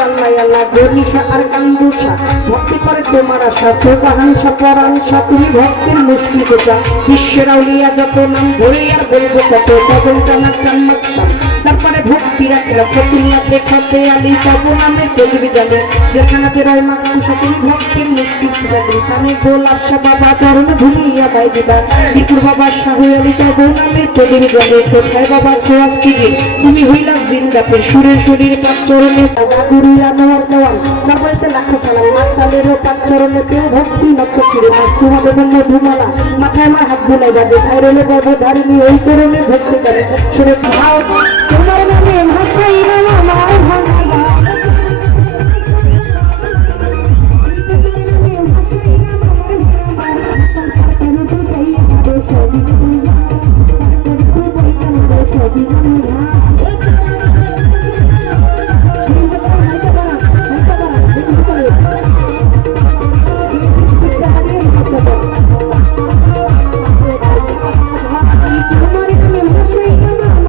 আল্লাহ আল্লাহ গর্নিশা আর কান্দুষা ভক্তি করে তোমার আশা সোবাহাংসা পরাংসা তুমি ভক্তির মুশকিল কোথা বিশ্বের আউলিয়া যত নাম ধরে আর বলব কত চান্মাত্তাম তারপরে ভক্তি রাখলে ফতুল্লা দেখাতে আলি তব নামে কলিবি জানে যেখানাতে রয় মাকুসা তুমি ভক্তির মুক্তি খুঁজাবে স্থানে গোল আশা বাবা চরণ ভুলিয়া বাই দিবা বিপুর বাবা শাহু আলী তব নামে জানে কোথায় বাবা খোয়াজ কি তুমি হইলা জিন্দাপের সুরের শরীর পাঁচ চরণে দাদা গুরু আনোয়ার দেওয়াল। তারপরে লাখো সালাম মাতালেরও পাঁচ চরণে কেউ ভক্তি লক্ষ্য ছিঁড়ে মাস্তু হবে বলল ধুমালা মাথায় আমার হাত বুলাই বাজে। সাইরলে গর্ভ ধারিনি ওই চরণে ভক্তি করে। শুনে ভাও নামে